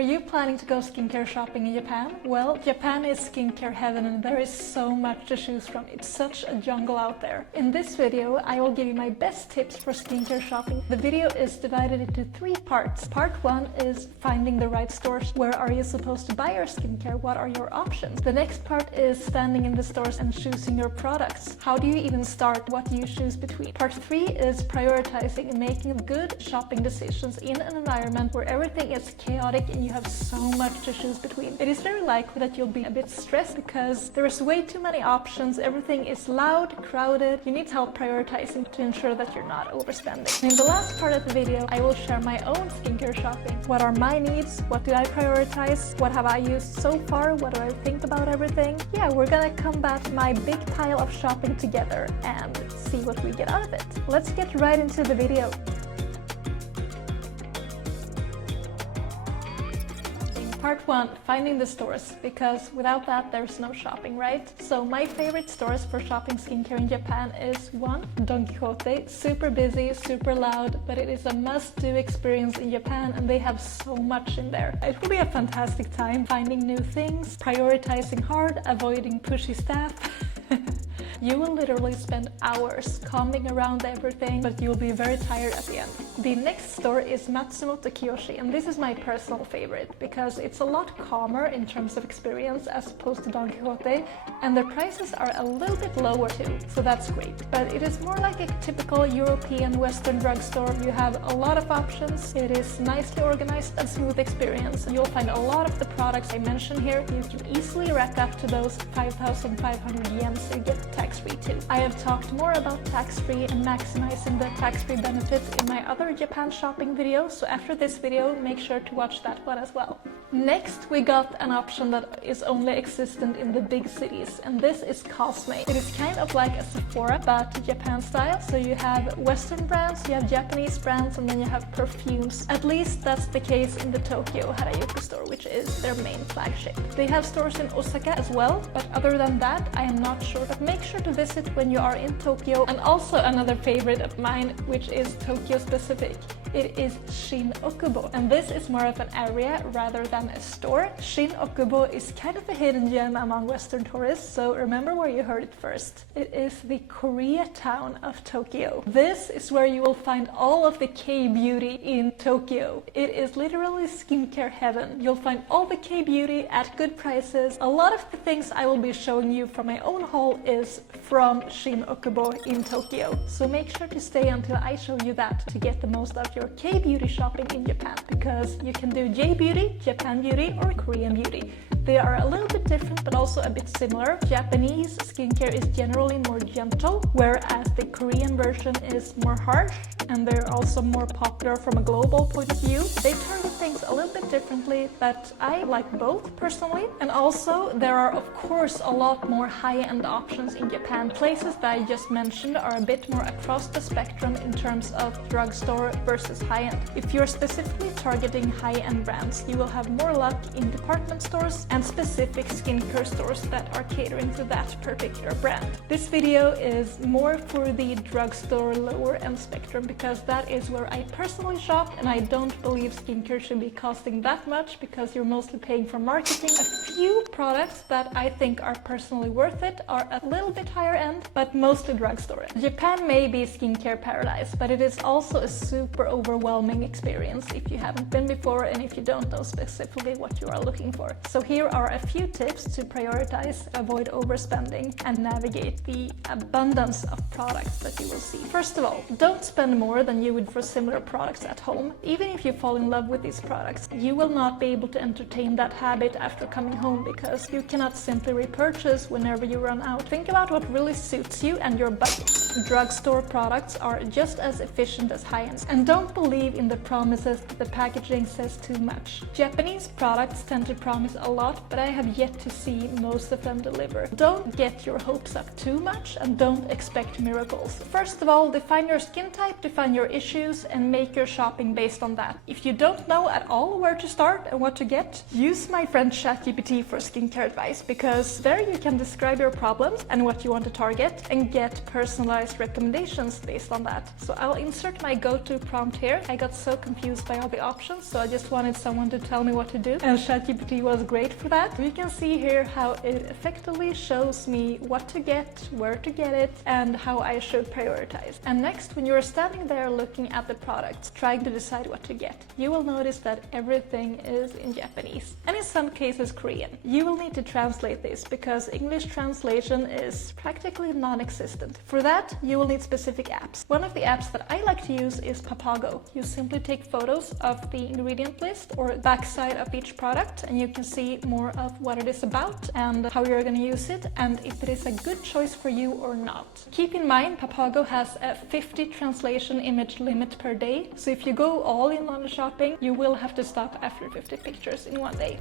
Are you planning to go skincare shopping in Japan? Well, Japan is skincare heaven and there is so much to choose from. It's such a jungle out there. In this video, I will give you my best tips for skincare shopping. The video is divided into 3 parts. Part 1 is finding the right stores. Where are you supposed to buy your skincare? What are your options? The next part is standing in the stores and choosing your products. How do you even start? What do you choose between? Part 3 is prioritizing and making good shopping decisions in an environment where everything is chaotic and you have so much to choose between. It is very likely that you'll be a bit stressed because there is way too many options. Everything is loud, crowded. You need help prioritizing to ensure that you're not overspending. In the last part of the video, I will share my own skincare shopping. What are my needs? What do I prioritize? What have I used so far? What do I think about everything? Yeah, we're gonna combat my big pile of shopping together and see what we get out of it. Let's get right into the video. Part 1, finding the stores, because without that there's no shopping, right? So my favorite stores for shopping skincare in Japan is 1, Don Quijote. Super busy, super loud, but it is a must-do experience in Japan and they have so much in there. It will be a fantastic time finding new things, prioritizing hard, avoiding pushy staff. You will literally spend hours combing around everything, but you'll be very tired at the end. The next store is Matsumoto Kiyoshi, and this is my personal favorite because it's a lot calmer in terms of experience as opposed to Don Quijote, and the prices are a little bit lower too, so that's great. But it is more like a typical European Western drugstore. You have a lot of options, it is nicely organized and smooth experience. You'll find a lot of the products I mentioned here. You can easily rack up to those 5,500 yen, so you get tax-free too. I have talked more about tax-free and maximizing the tax-free benefits in my other Japan shopping video, so after this video make sure to watch that one as well. Next we got an option that is only existent in the big cities, and this is Cosme. It is kind of like a Sephora but Japan style, so you have Western brands, you have Japanese brands, and then you have perfumes. At least that's the case in the Tokyo Harajuku store, which is their main flagship. They have stores in Osaka as well, but other than that I am not sure, but make sure to visit when you are in Tokyo. And also another favorite of mine, which is Tokyo specific. It is Shin-okubo, and this is more of an area rather than a store. Shin-okubo is kind of a hidden gem among Western tourists, so remember where you heard it first. It is the Koreatown of Tokyo. This is where you will find all of the K-beauty in Tokyo. It is literally skincare heaven. You'll find all the K-beauty at good prices. A lot of the things I will be showing you from my own haul is from Shin-okubo in Tokyo, so make sure to stay until I show you that to get the most out of your K-beauty shopping in Japan, because you can do J-beauty, Japan beauty, or Korean beauty. They are a little bit different but also a bit similar. Japanese skincare is generally more gentle, whereas the Korean version is more harsh, and they're also more popular from a global point of view. They target things a little bit differently, but I like both personally. And also there are of course a lot more high-end options in Japan. Places that I just mentioned are a bit more across the spectrum in terms of drugstore versus high-end. If you're specifically targeting high-end brands, you will have more luck in department stores and specific skincare stores that are catering to that particular brand. This video is more for the drugstore lower end spectrum because that is where I personally shop, and I don't believe skincare should be costing that much because you're mostly paying for marketing. A few products that I think are personally worth it are a little bit higher end, but mostly drugstore. Japan may be skincare paradise, but it is also a super overwhelming experience if you haven't been before and if you don't know specifically what you are looking for. So here are a few tips to prioritize, avoid overspending, and navigate the abundance of products that you will see. First of all, don't spend more than you would for similar products at home. Even if you fall in love with these products, you will not be able to entertain that habit after coming home because you cannot simply repurchase whenever you run out. Think about what really suits you and your budget. Drugstore products are just as efficient as high-end, and don't believe in the promises that the packaging says too much. Japanese products tend to promise a lot, but I have yet to see most of them deliver. Don't get your hopes up too much and don't expect miracles. First of all, define your skin type, define your issues, and make your shopping based on that. If you don't know at all where to start and what to get, use my friend ChatGPT for skincare advice, because there you can describe your problems and what you want to target and get personalized recommendations based on that. So I'll insert my go-to prompt here. I got so confused by all the options, so I just wanted someone to tell me what to do, and ChatGPT was great for that. You can see here how it effectively shows me what to get, where to get it, and how I should prioritize. And next, when you're standing there looking at the products, trying to decide what to get, you will notice that everything is in Japanese, and in some cases Korean. You will need to translate this because English translation is practically non-existent. For that, you will need specific apps. One of the apps that I like to use is Papago. You simply take photos of the ingredient list or backside of each product, and you can see more of what it is about and how you're going to use it, and if it is a good choice for you or not. Keep in mind, Papago has a 50 translation image limit per day, so if you go all in on the shopping, you will have to stop after 50 pictures in one day.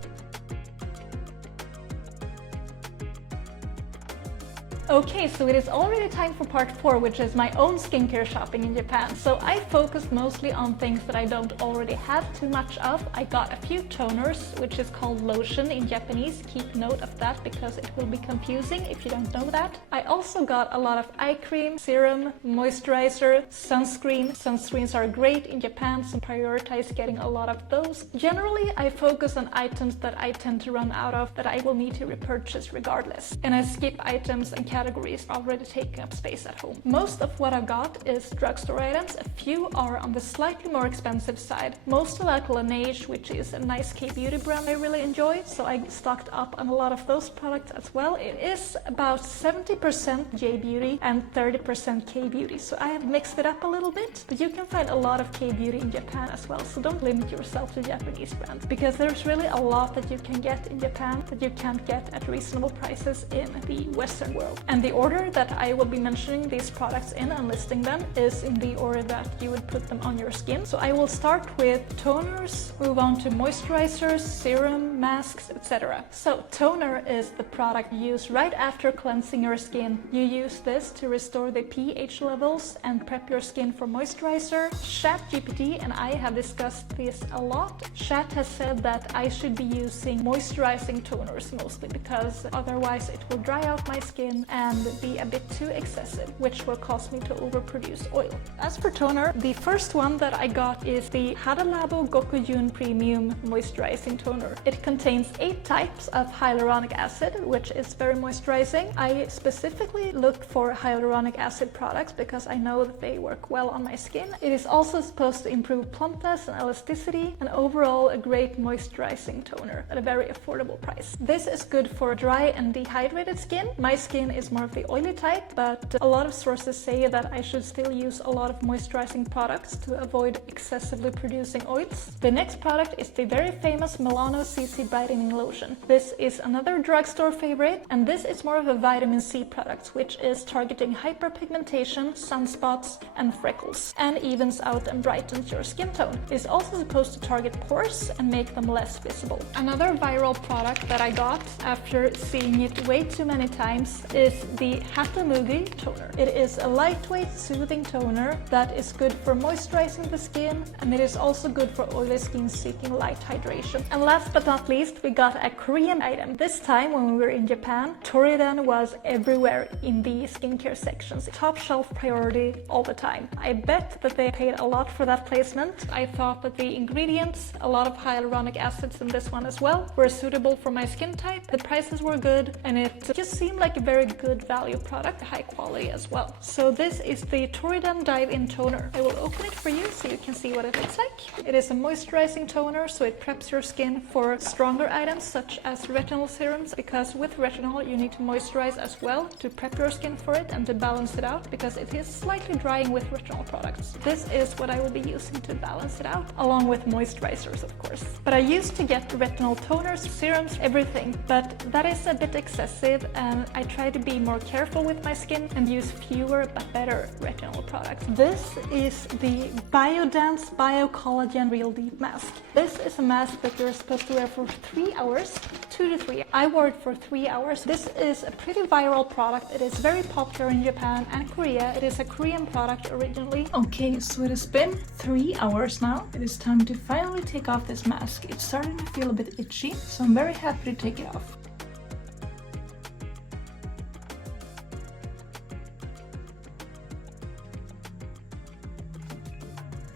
Okay, so it is already time for part 4, which is my own skincare shopping in Japan. So I focused mostly on things that I don't already have too much of. I got a few toners, which is called lotion in Japanese. Keep note of that because it will be confusing if you don't know that. I also got a lot of eye cream, serum, moisturizer, sunscreen. Sunscreens are great in Japan, so prioritize getting a lot of those. Generally, I focus on items that I tend to run out of that I will need to repurchase regardless. And I skip items and categories already taking up space at home. Most of what I've got is drugstore items. A few are on the slightly more expensive side. Mostly like Laneige, which is a nice K-beauty brand I really enjoy, so I stocked up on a lot of those products as well. It is about 70% J-beauty and 30% K-beauty, so I have mixed it up a little bit, but you can find a lot of K-beauty in Japan as well, so don't limit yourself to Japanese brands, because there's really a lot that you can get in Japan that you can't get at reasonable prices in the Western world. And the order that I will be mentioning these products in and listing them is in the order that you would put them on your skin. So I will start with toners, move on to moisturizers, serum, masks, etc. So toner is the product you use right after cleansing your skin. You use this to restore the pH levels and prep your skin for moisturizer. ChatGPT and I have discussed this a lot. Chat has said that I should be using moisturizing toners mostly because otherwise it will dry out my skin and be a bit too excessive, which will cause me to overproduce oil. As for toner, the first one that I got is the Hada Labo Gokujun Premium Moisturizing Toner. It contains 8 types of hyaluronic acid, which is very moisturizing. I specifically looked for hyaluronic acid products because I know that they work well on my skin. It is also supposed to improve plumpness and elasticity, and overall a great moisturizing toner at a very affordable price. This is good for dry and dehydrated skin. My skin is more of the oily type, but a lot of sources say that I should still use a lot of moisturizing products to avoid excessively producing oils. The next product is the very famous Milano CC Brightening Lotion. This is another drugstore favorite, and this is more of a vitamin C product, which is targeting hyperpigmentation, sunspots, and freckles, and evens out and brightens your skin tone. It's also supposed to target pores and make them less visible. Another viral product that I got after seeing it way too many times is the Hatamugi toner. It is a lightweight, soothing toner that is good for moisturizing the skin, and it is also good for oily skin seeking light hydration. And last but not least, we got a Korean item. This time when we were in Japan, Toridan was everywhere in the skincare sections. Top shelf priority all the time. I bet that they paid a lot for that placement. I thought that the ingredients, a lot of hyaluronic acids in this one as well, were suitable for my skin type. The prices were good, and it just seemed like a very good value product, high quality as well. So this is the Toridan Dive-In Toner. I will open it for you so you can see what it looks like. It is a moisturizing toner, so it preps your skin for stronger items such as retinol serums, because with retinol you need to moisturize as well to prep your skin for it and to balance it out, because it is slightly drying with retinol products. This is what I will be using to balance it out, along with moisturizers of course. But I used to get retinol toners, serums, everything, but that is a bit excessive, and I try to be more careful with my skin and use fewer but better retinol products. This is the Biodense Bio-Collagen Real Deep Mask. This is a mask that you're supposed to wear for 3 hours, 2 to 3. I wore it for 3 hours. This is a pretty viral product. It is very popular in Japan and Korea. It is a Korean product originally. Okay, so it has been 3 hours now. It is time to finally take off this mask. It's starting to feel a bit itchy, so I'm very happy to take it off.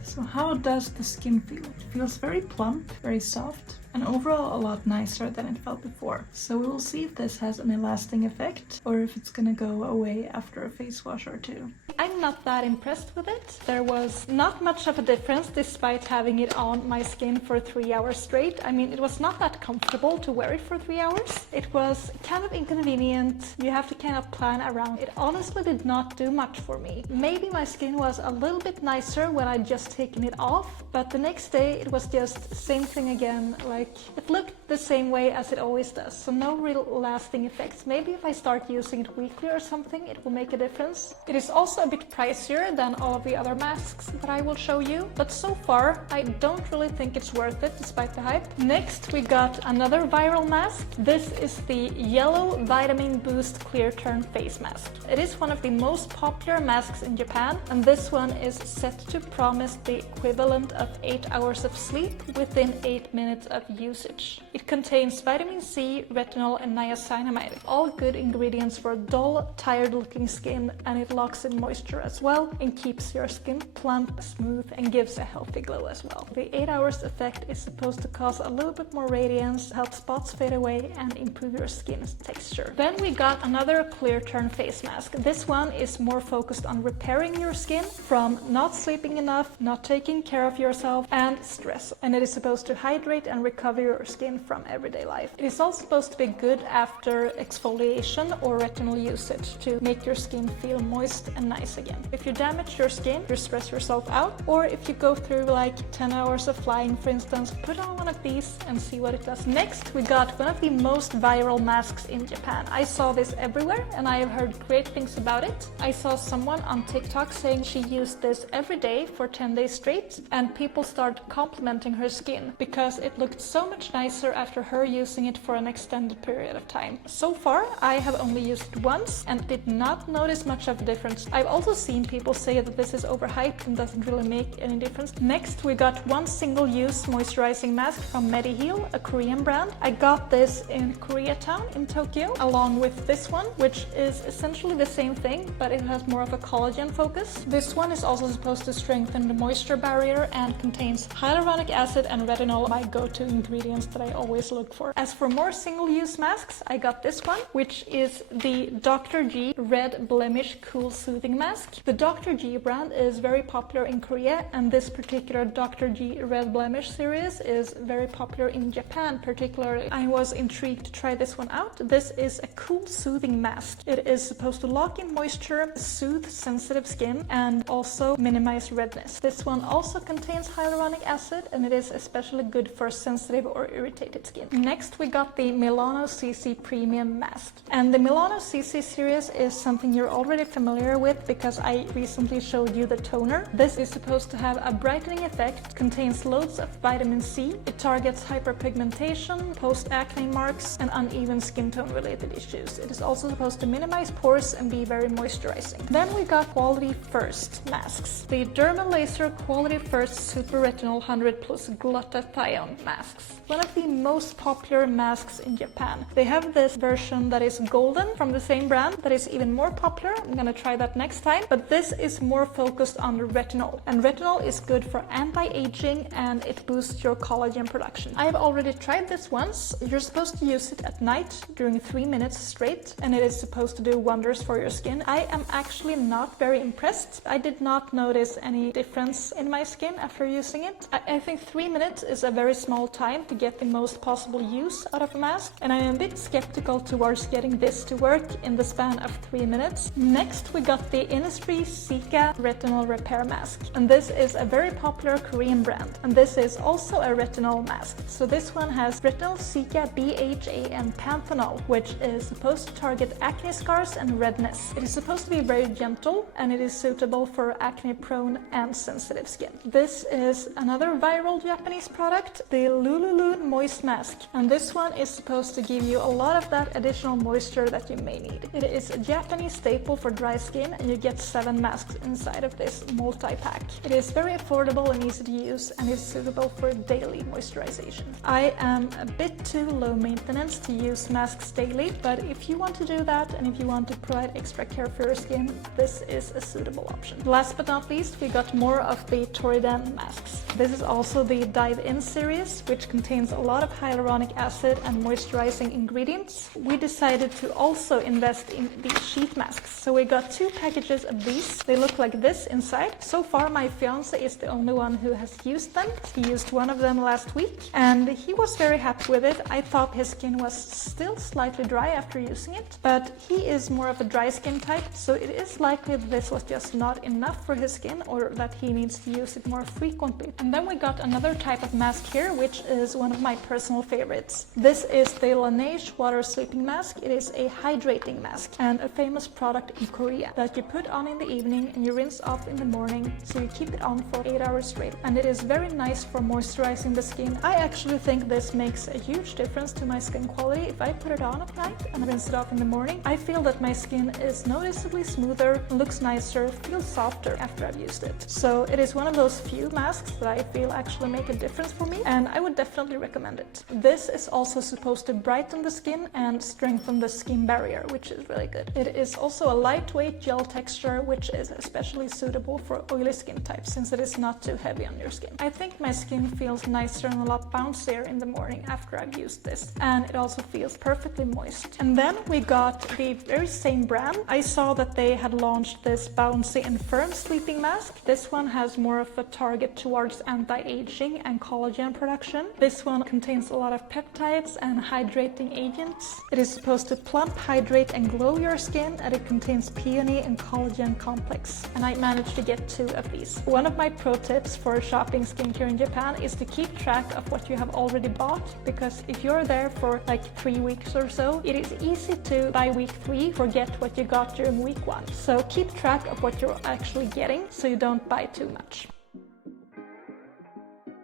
So how does the skin feel? It feels very plump, very soft, and overall a lot nicer than it felt before. So we will see if this has any lasting effect or if it's gonna go away after a face wash or two. I'm not that impressed with it. There was not much of a difference despite having it on my skin for 3 hours straight. I mean, it was not that comfortable to wear it for 3 hours. It was kind of inconvenient. You have to kind of plan around. It honestly did not do much for me. Maybe my skin was a little bit nicer when I'd just taken it off, but the next day it was just the same thing again. Like, it looked the same way as it always does, so no real lasting effects. Maybe if I start using it weekly or something, it will make a difference. It is also a bit pricier than all of the other masks that I will show you, but so far I don't really think it's worth it despite the hype. Next we got another viral mask. This is the Yellow Vitamin Boost Clear Turn Face Mask. It is one of the most popular masks in Japan, and this one is set to promise the equivalent of 8 hours of sleep within 8 minutes of usage. It contains vitamin C, retinol and niacinamide, all good ingredients for dull, tired-looking skin, and it locks in moisture as well and keeps your skin plump, smooth, and gives a healthy glow as well. The 8 hours effect is supposed to cause a little bit more radiance, help spots fade away, and improve your skin's texture. Then we got another Clear Turn face mask. This one is more focused on repairing your skin from not sleeping enough, not taking care of yourself, and stress. And it is supposed to hydrate and recover your skin from everyday life. It is also supposed to be good after exfoliation or retinol usage to make your skin feel moist and nice again. If you damage your skin, you stress yourself out, or if you go through like 10 hours of flying, for instance, put on one of these and see what it does. Next, we got one of the most viral masks in Japan. I saw this everywhere and I have heard great things about it. I saw someone on TikTok saying she used this every day for 10 days straight, and people started complimenting her skin because it looked so much nicer after her using it for an extended period of time. So far, I have only used it once and did not notice much of a difference. I've also seen people say that this is overhyped and doesn't really make any difference. Next, we got one single-use moisturizing mask from Mediheal, a Korean brand. I got this in Koreatown in Tokyo, along with this one, which is essentially the same thing, but it has more of a collagen focus. This one is also supposed to strengthen the moisture barrier and contains hyaluronic acid and retinol, my go-to ingredients that I always look for. As for more single-use masks, I got this one, which is the Dr. G Red Blemish Cool Soothing Mask. The Dr. G brand is very popular in Korea, and this particular Dr. G Red Blemish series is very popular in Japan particularly. I was intrigued to try this one out. This is a cool soothing mask. It is supposed to lock in moisture, soothe sensitive skin, and also minimize redness. This one also contains hyaluronic acid, and it is especially good for sensitive or irritated skin. Next, we got the Milano CC Premium Mask. And the Milano CC series is something you're already familiar with because I recently showed you the toner. This is supposed to have a brightening effect, contains loads of vitamin C. It targets hyperpigmentation, post-acne marks, and uneven skin tone related issues. It is also supposed to minimize pores and be very moisturizing. Then we got Quality First masks. The Derma Laser Quality First Super Retinol 100 Plus Glutathione masks. One of the most popular masks in Japan. They have this version that is golden from the same brand that is even more popular. I'm gonna try that next time, but this is more focused on the retinol. And retinol is good for anti-aging and it boosts your collagen production. I have already tried this once. You're supposed to use it at night during 3 minutes straight, and it is supposed to do wonders for your skin. I am actually not very impressed. I did not notice any difference in my skin after using it. I think 3 minutes is a very small time to get the most possible use out of a mask, and I am a bit skeptical towards getting this to work in the span of 3 minutes. Next we got the Innisfree Cica Retinol Repair Mask, and this is a very popular Korean brand, and this is also a retinol mask. So this one has retinol, Cica, BHA and panthenol, which is supposed to target acne scars and redness. It is supposed to be very gentle, and it is suitable for acne prone and sensitive skin. This is another viral Japanese product, the Lululu Moist Mask, and this one is supposed to give you a lot of that additional moisture that you may need. It is a Japanese staple for dry skin, and you get 7 masks inside of this multi-pack. It is very affordable and easy to use, and is suitable for daily moisturization. I am a bit too low maintenance to use masks daily, but if you want to do that and if you want to provide extra care for your skin, this is a suitable option. Last but not least, we got more of the Toridan masks. This is also the Dive In series, which contains a lot of hyaluronic acid and moisturizing ingredients. We decided to also invest in the sheet masks, so we got 2 packages of these. They look like this inside. So far my fiance is the only one who has used them. He used one of them last week and he was very happy with it. I thought his skin was still slightly dry after using it, but he is more of a dry skin type, so it is likely that this was just not enough for his skin, or that he needs to use it more frequently. And then we got another type of mask here, which is one of my personal favorites. This is the Laneige Water Sleeping Mask. It is a hydrating mask and a famous product in Korea that you put on in the evening and you rinse off in the morning, so you keep it on for 8 hours straight. And it is very nice for moisturizing the skin. I actually think this makes a huge difference to my skin quality. If I put it on at night and rinse it off in the morning, I feel that my skin is noticeably smoother, looks nicer, feels softer after I've used it. So it is one of those few masks that I feel actually make a difference for me, and I would definitely recommend it. This is also supposed to brighten the skin and strengthen the skin barrier, which is really good. It is also a lightweight gel texture, which is especially suitable for oily skin types since it is not too heavy on your skin. I think my skin feels nicer and a lot bouncier in the morning after I've used this, and it also feels perfectly moist. And then we got the very same brand. I saw that they had launched this bouncy and firm sleeping mask. This one has more of a target towards anti-aging and collagen production. This one contains a lot of peptides and hydrating agents. It is supposed to plump, hydrate and glow your skin, and it contains peony and collagen complex. And I managed to get 2 of these. One of my pro tips for shopping skincare in Japan is to keep track of what you have already bought, because if you're there for like 3 weeks or so, it is easy to by week 3 forget what you got during week 1. So keep track of what you're actually getting so you don't buy too much.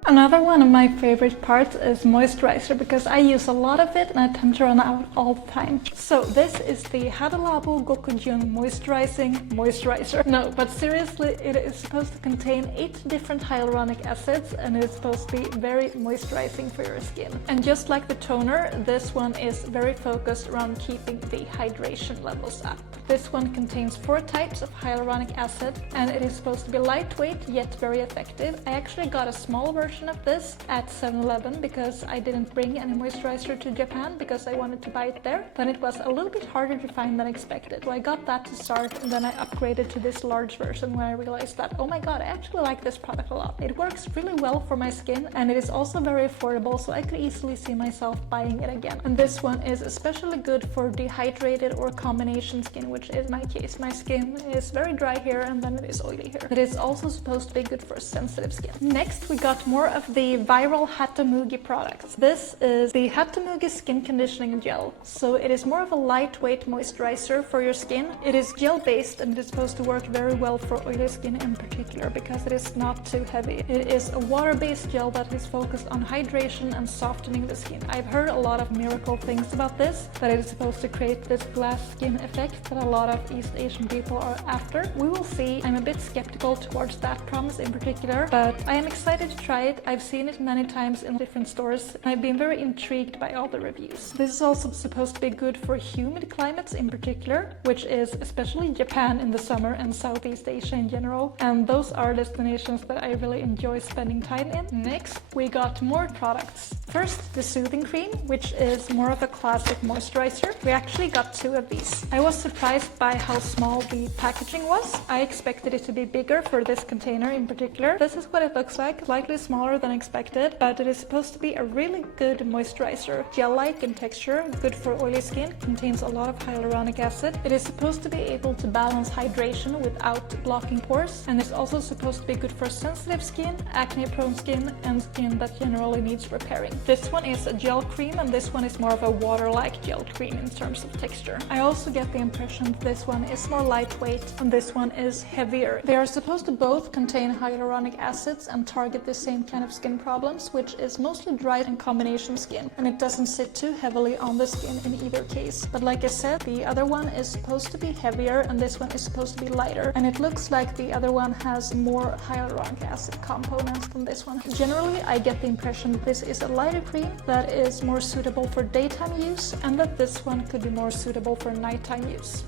Another one of my favorite parts is moisturizer, because I use a lot of it and I tend to run out all the time. So this is the Hadalabu Gokujun Moisturizer. No, but seriously, it is supposed to contain 8 different hyaluronic acids, and it is supposed to be very moisturizing for your skin. And just like the toner, this one is very focused around keeping the hydration levels up. This one contains 4 types of hyaluronic acid, and it is supposed to be lightweight yet very effective. I actually got a small version of this at 7-Eleven because I didn't bring any moisturizer to Japan because I wanted to buy it there. Then it was a little bit harder to find than expected. So I got that to start, and then I upgraded to this large version where I realized that, oh my god, I actually like this product a lot. It works really well for my skin, and it is also very affordable, so I could easily see myself buying it again. And this one is especially good for dehydrated or combination skin, which is my case. My skin is very dry here and then it is oily here. It is also supposed to be good for sensitive skin. Next we got more of the viral Hatamugi products. This is the Hatamugi Skin Conditioning Gel. So it is more of a lightweight moisturizer for your skin. It is gel based, and it is supposed to work very well for oily skin in particular because it is not too heavy. It is a water-based gel that is focused on hydration and softening the skin. I've heard a lot of miracle things about this, that it is supposed to create this glass skin effect that a lot of East Asian people are after. We will see. I'm a bit skeptical towards that promise in particular, but I am excited to try it. I've seen it many times in different stores, and I've been very intrigued by all the reviews. This is also supposed to be good for humid climates in particular, which is especially Japan in the summer and Southeast Asia in general, and those are destinations that I really enjoy spending time in. Next, we got more products. First, the Soothing Cream, which is more of a classic moisturizer. We actually got 2 of these. I was surprised by how small the packaging was. I expected it to be bigger for this container in particular. This is what it looks like, slightly smaller than expected, but it is supposed to be a really good moisturizer. Gel-like in texture, good for oily skin, contains a lot of hyaluronic acid. It is supposed to be able to balance hydration without blocking pores, and it's also supposed to be good for sensitive skin, acne-prone skin, and skin that generally needs repairing. This one is a gel cream, and this one is more of a water-like gel cream in terms of texture. I also get the impression that this one is more lightweight and this one is heavier. They are supposed to both contain hyaluronic acids and target the same kind of skin problems, which is mostly dry and combination skin, and it doesn't sit too heavily on the skin in either case. But like I said, the other one is supposed to be heavier and this one is supposed to be lighter, and it looks like the other one has more hyaluronic acid components than this one. Generally, I get the impression that this is a lighter cream that is more suitable for daytime use, and that this one could be more suitable for nighttime use.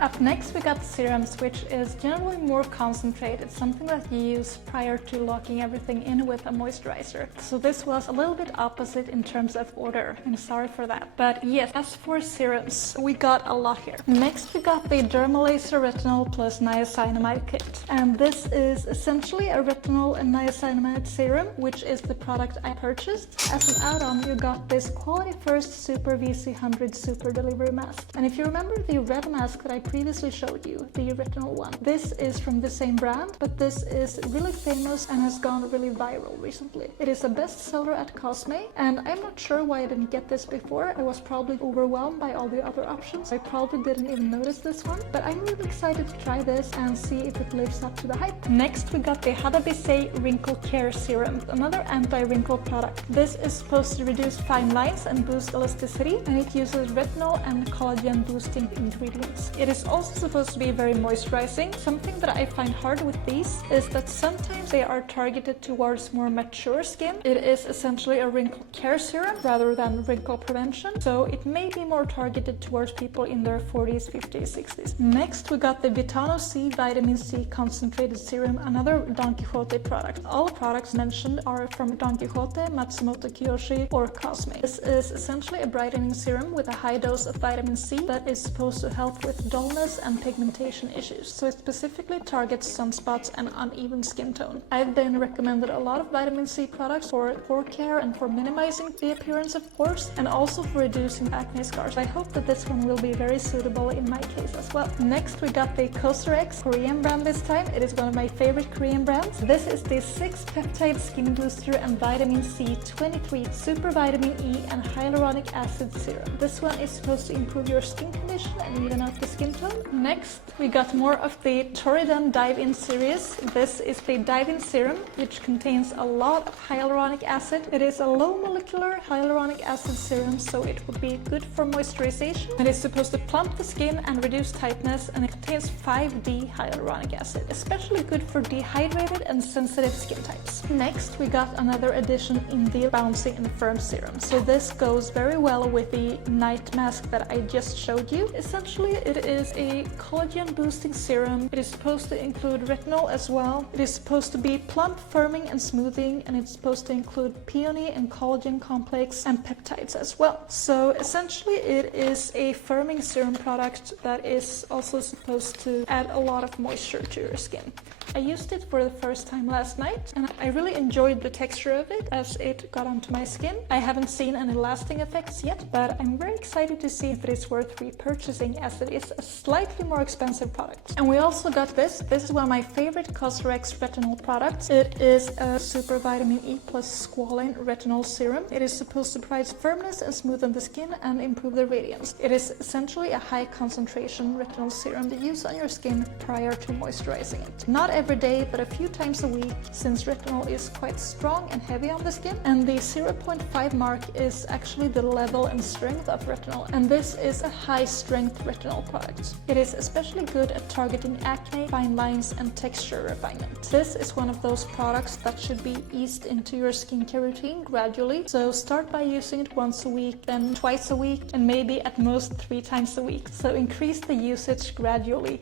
Up next we got Serums, which is generally more concentrated, something that you use prior to locking everything in with a moisturizer. So this was a little bit opposite in terms of order. I'm sorry for that. But yes, as for serums, we got a lot here. Next we got the Dermalaser Retinol plus Niacinamide kit. And this is essentially a retinol and niacinamide serum, which is the product I purchased. As an add-on, you got this Quality First Super VC100 Super Delivery Mask. And if you remember the red mask that I previously showed you, the retinol one, this is from the same brand, but this is really famous and has gone really viral recently. It is a bestseller at Cosme, and I'm not sure why I didn't get this before. I was probably overwhelmed by all the other options. I probably didn't even notice this one, but I'm really excited to try this and see if it lives up to the hype. Next we got the Hadabise Wrinkle Care Serum, another anti-wrinkle product. This is supposed to reduce fine lines and boost elasticity, and it uses retinol and collagen boosting ingredients. It is also supposed to be very moisturizing. Something that I find hard with these is that sometimes they are targeted towards more mature skin. It is essentially a wrinkle care serum rather than wrinkle prevention, so it may be more targeted towards people in their 40s, 50s, 60s. Next we got the Vitano C Vitamin C Concentrated Serum, another Don Quijote product. All products mentioned are from Don Quijote, Matsumoto Kiyoshi, or Cosme. This is essentially a brightening serum with a high dose of vitamin C that is supposed to help with dullness and pigmentation issues, so it specifically targets sunspots and uneven skin tone. I've been recommended a lot of vitamin C products for pore care and for minimizing the appearance of pores, and also for reducing acne scars. I hope that this one will be very suitable in my case as well. Next we got the Cosrx Korean brand this time. It is one of my favorite Korean brands. This is the 6-peptide skin booster and vitamin C 23 super vitamin E and hyaluronic acid serum. This one is supposed to improve your skin condition and even out the skin tone. Next, we got more of the Toridan Dive-In series. This is the Dive-In serum, which contains a lot of hyaluronic acid. It is a low molecular hyaluronic acid serum, so it would be good for moisturization. It is supposed to plump the skin and reduce tightness, and it contains 5D hyaluronic acid, especially good for dehydrated and sensitive skin types. Next, we got another addition in the Bouncy and Firm serum. So this goes very well with the night mask that I just showed you. Essentially, it is a collagen boosting serum. It is supposed to include retinol as well. It is supposed to be plump, firming, and smoothing, and it's supposed to include peony and collagen complex and peptides as well. So essentially it is a firming serum product that is also supposed to add a lot of moisture to your skin. I used it for the first time last night, and I really enjoyed the texture of it as it got onto my skin. I haven't seen any lasting effects yet, but I'm very excited to see if it is worth repurchasing, as it is a slightly more expensive product. And we also got this. This is one of my favorite Cosrx retinol products. It is a Super Vitamin E plus Squalane Retinol Serum. It is supposed to provide firmness and smoothen the skin and improve the radiance. It is essentially a high concentration retinol serum to use on your skin prior to moisturizing it. Not every day, but a few times a week, since retinol is quite strong and heavy on the skin, and the 0.5 mark is actually the level and strength of retinol, and this is a high strength retinol product. It is especially good at targeting acne, fine lines, and texture refinement. This is one of those products that should be eased into your skincare routine gradually, so start by using it once a week, then twice a week, and maybe at most 3 times a week. So increase the usage gradually.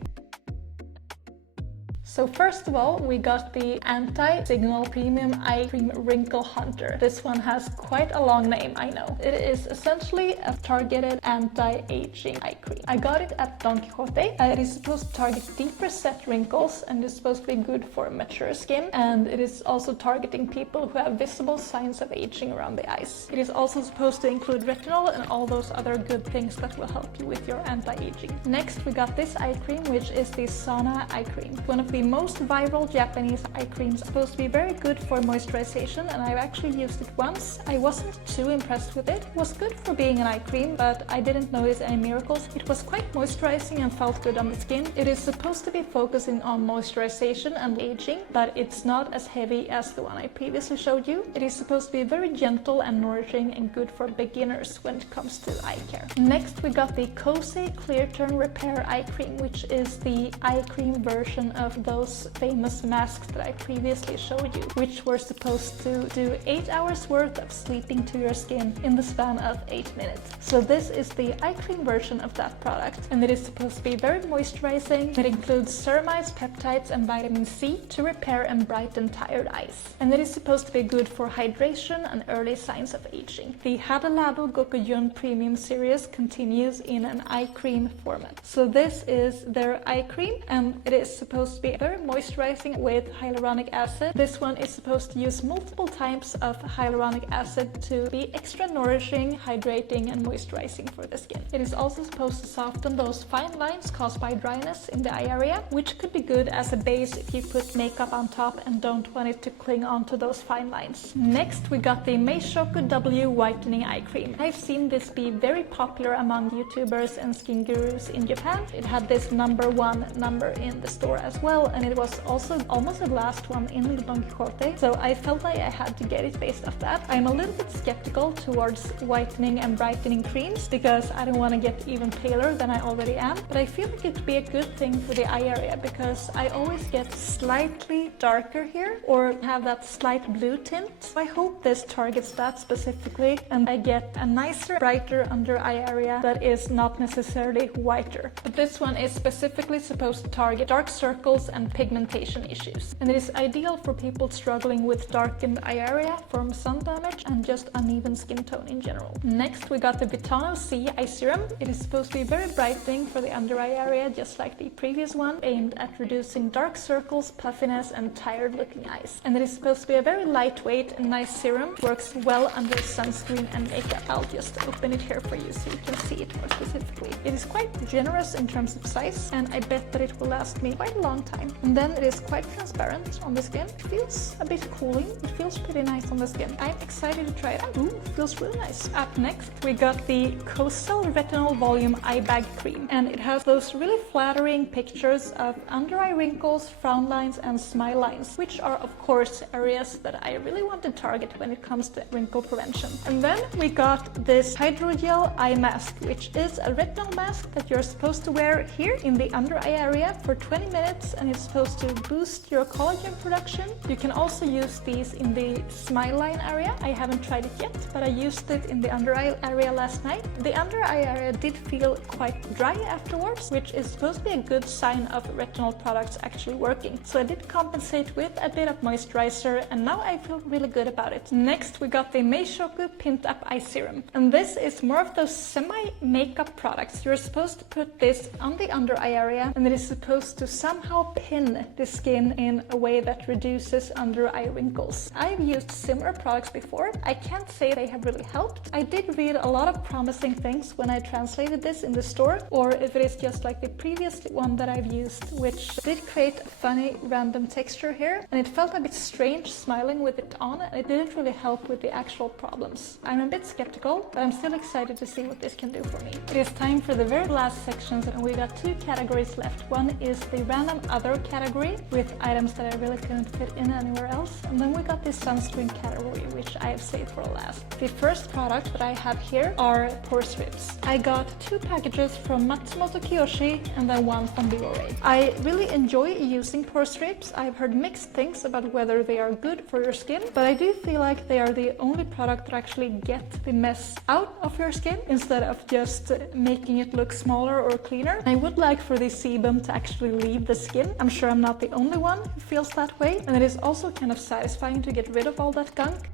So first of all, we got the Anti-Signal Premium Eye Cream Wrinkle Hunter. This one has quite a long name, I know. It is essentially a targeted anti-aging eye cream. I got it at Don Quixote. It is supposed to target deeper set wrinkles and is supposed to be good for mature skin, and it is also targeting people who have visible signs of aging around the eyes. It is also supposed to include retinol and all those other good things that will help you with your anti-aging. Next, we got this eye cream, which is the Sauna eye cream. One of the most viral Japanese eye creams, supposed to be very good for moisturization, and I've actually used it once. I wasn't too impressed with it. It was good for being an eye cream, but I didn't notice any miracles. It was quite moisturizing and felt good on the skin. It is supposed to be focusing on moisturization and aging, but it's not as heavy as the one I previously showed you. It is supposed to be very gentle and nourishing and good for beginners when it comes to eye care. Next, we got the Cozy Clear Turn Repair Eye Cream, which is the eye cream version of those famous masks that I previously showed you, which were supposed to do 8 hours worth of sleeping to your skin in the span of 8 minutes. So this is the eye cream version of that product, and it is supposed to be very moisturizing. It includes ceramide, peptides and vitamin C to repair and brighten tired eyes. And it is supposed to be good for hydration and early signs of aging. The Hada Labo Gokujun Premium series continues in an eye cream format. So this is their eye cream, and it is supposed to be very moisturizing with hyaluronic acid. This one is supposed to use multiple types of hyaluronic acid to be extra nourishing, hydrating and moisturizing for the skin. It is also supposed to soften those fine lines caused by dryness in the eye area, which could be good as a base if you put makeup on top and don't want it to cling onto those fine lines. Next, we got the Meishoku W Whitening Eye Cream. I've seen this be very popular among YouTubers and skin gurus in Japan. It had this #1 number in the store as well, and it was also almost the last one in Don Quixote, so I felt like I had to get it based off that. I'm a little bit skeptical towards whitening and brightening creams because I don't want to get even paler than I already am, but I feel like it'd be a good thing for the eye area because I always get slightly darker here or have that slight blue tint. So I hope this targets that specifically and I get a nicer, brighter under eye area that is not necessarily whiter. But this one is specifically supposed to target dark circles and pigmentation issues, and it is ideal for people struggling with darkened eye area from sun damage and just uneven skin tone in general. Next, we got the Vitano C Eye Serum. It is supposed to be very brightening for the under eye area, just like the previous one, aimed at reducing dark circles, puffiness and tired looking eyes. And it is supposed to be a very lightweight and nice serum. Works well under sunscreen and makeup. I'll just open it here for you so you can see it more specifically. It is quite generous in terms of size, and I bet that it will last me quite a long time. And then it is quite transparent on the skin. It feels a bit cooling. It feels pretty nice on the skin. I'm excited to try it out. Ooh, it feels really nice. Up next, we got the Coastal Retinol Volume Eye Bag Cream, and it has those really flattering pictures of under eye wrinkles, frown lines and smile lines, which are of course areas that I really want to target when it comes to wrinkle prevention. And then we got this Hydrogel Eye Mask, which is a retinol mask that you're supposed to wear here in the under eye area for 20 minutes, and it's supposed to boost your collagen production. You can also use these in the smile line area. I haven't tried it yet, but I used it in the under eye area last night. The under eye area did feel quite dry afterwards, which is supposed to be a good sign of retinol products actually working. So I did compensate with a bit of moisturizer, and now I feel really good about it. Next, we got the Meishoku Pint Up Eye Serum, and this is more of those semi-makeup products. You're supposed to put this on the under eye area, and it is supposed to somehow pin the skin in a way that reduces under eye wrinkles. I've used similar products before. I can't say they have really helped. I did read a lot of promising things when I translated this in the store, or if it is just like the previous one that I've used, which did create a funny random texture here, and it felt a bit strange smiling with it on, and it didn't really help with the actual problems. I'm a bit skeptical, but I'm still excited to see what this can do for me. It is time for the very last sections, and we got 2 categories left. One is the random other category with items that I really couldn't fit in anywhere else, and then we got the sunscreen category, which I have saved for last. The first product that I have here are pore strips. I got 2 packages from Matsumoto Kiyoshi and then one from Biore. I really enjoy using pore strips. I've heard mixed things about whether they are good for your skin, but I do feel like they are the only product that actually get the mess out of your skin instead of just making it look smaller or cleaner. I would like for the sebum to actually leave the skin. I'm I'm sure I'm not the only one who feels that way, and it is also kind of satisfying to get rid of all that gunk.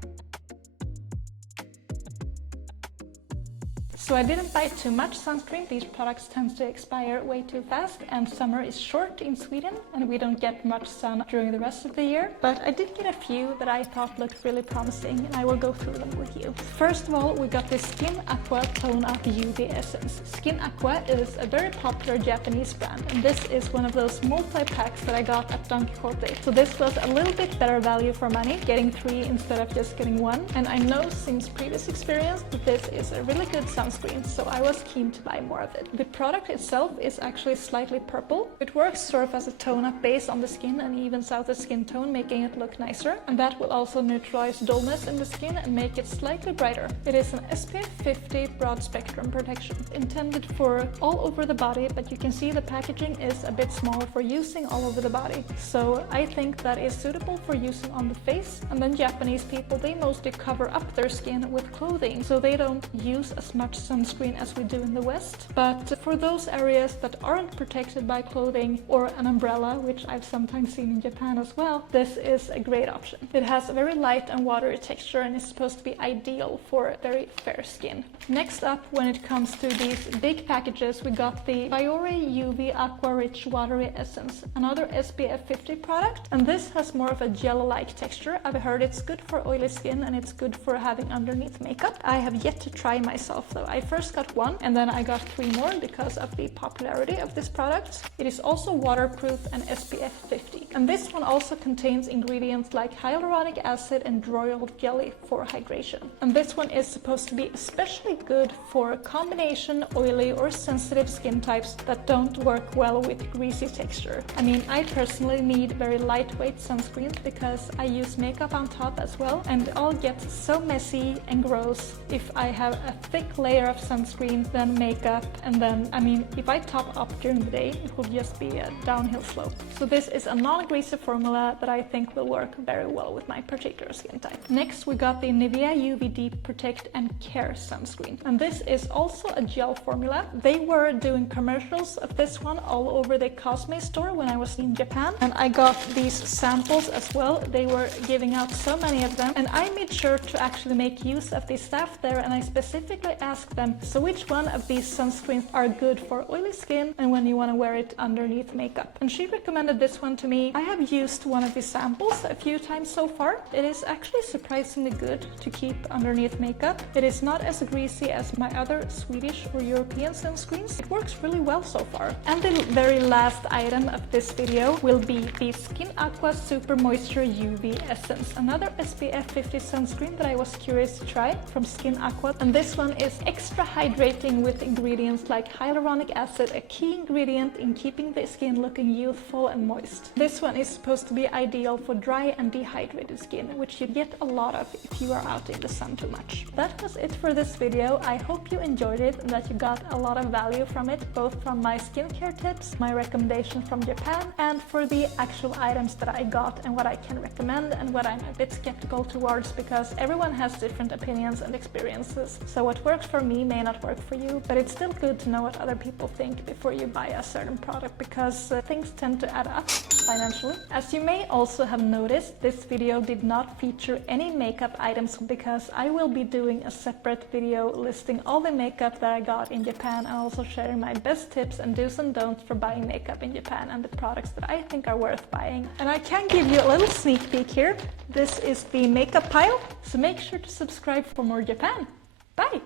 So I didn't buy too much sunscreen. These products tend to expire way too fast, and summer is short in Sweden and we don't get much sun during the rest of the year. But I did get a few that I thought looked really promising, and I will go through them with you. First of all, we got this Skin-Aqua Tone Up UV Essence. Skin-Aqua is a very popular Japanese brand, and this is one of those multi-packs that I got at Don Quixote. So this was a little bit better value for money, getting 3 instead of just getting 1. And I know since previous experience that this is a really good sunscreen, so I was keen to buy more of it. The product itself is actually slightly purple. It works sort of as a tone-up base on the skin and evens out the skin tone, making it look nicer. And that will also neutralize dullness in the skin and make it slightly brighter. It is an SPF 50 broad spectrum protection, intended for all over the body, but you can see the packaging is a bit smaller for using all over the body. So I think that is suitable for using on the face. And then Japanese people, they mostly cover up their skin with clothing, so they don't use as much sunscreen as we do in the West. But for those areas that aren't protected by clothing or an umbrella, which I've sometimes seen in Japan as well, this is a great option. It has a very light and watery texture and is supposed to be ideal for very fair skin. Next up, when it comes to these big packages, we got the Biore UV Aqua Rich Watery Essence, another SPF 50 product, and this has more of a gel-like texture. I've heard it's good for oily skin and it's good for having underneath makeup. I have yet to try myself though. I first got 1 and then I got 3 more because of the popularity of this product. It is also waterproof and SPF 50. And this one also contains ingredients like hyaluronic acid and royal jelly for hydration. And this one is supposed to be especially good for combination oily or sensitive skin types that don't work well with greasy texture. I mean, I personally need very lightweight sunscreens because I use makeup on top as well, and it all gets so messy and gross if I have a thick layer of sunscreen, then makeup, and then, I mean, if I top up during the day, it will just be a downhill slope. So this is a non-greasy formula that I think will work very well with my particular skin type. Next, we got the Nivea UV Deep Protect and Care Sunscreen. And this is also a gel formula. They were doing commercials of this one all over the Cosme store when I was in Japan. And I got these samples as well. They were giving out so many of them. And I made sure to actually make use of the staff there, and I specifically asked them, so which one of these sunscreens are good for oily skin and when you want to wear it underneath makeup? And she recommended this one to me. I have used one of the samples a few times so far. It is actually surprisingly good to keep underneath makeup. It is not as greasy as my other Swedish or European sunscreens. It works really well so far. And the very last item of this video will be the Skin-Aqua Super Moisture UV Essence, another SPF 50 sunscreen that I was curious to try from Skin-Aqua. And this one is extra hydrating with ingredients like hyaluronic acid, a key ingredient in keeping the skin looking youthful and moist. This one is supposed to be ideal for dry and dehydrated skin, which you get a lot of if you are out in the sun too much. That was it for this video. I hope you enjoyed it and that you got a lot of value from it, both from my skincare tips, my recommendations from Japan, and for the actual items that I got and what I can recommend and what I'm a bit skeptical towards, because everyone has different opinions and experiences. So what works for me may not work for you, but it's still good to know what other people think before you buy a certain product, because things tend to add up financially. As you may also have noticed, this video did not feature any makeup items because I will be doing a separate video listing all the makeup that I got in Japan and also sharing my best tips and do's and don'ts for buying makeup in Japan and the products that I think are worth buying. And I can give you a little sneak peek here. This is the makeup pile, so make sure to subscribe for more Japan. Bye!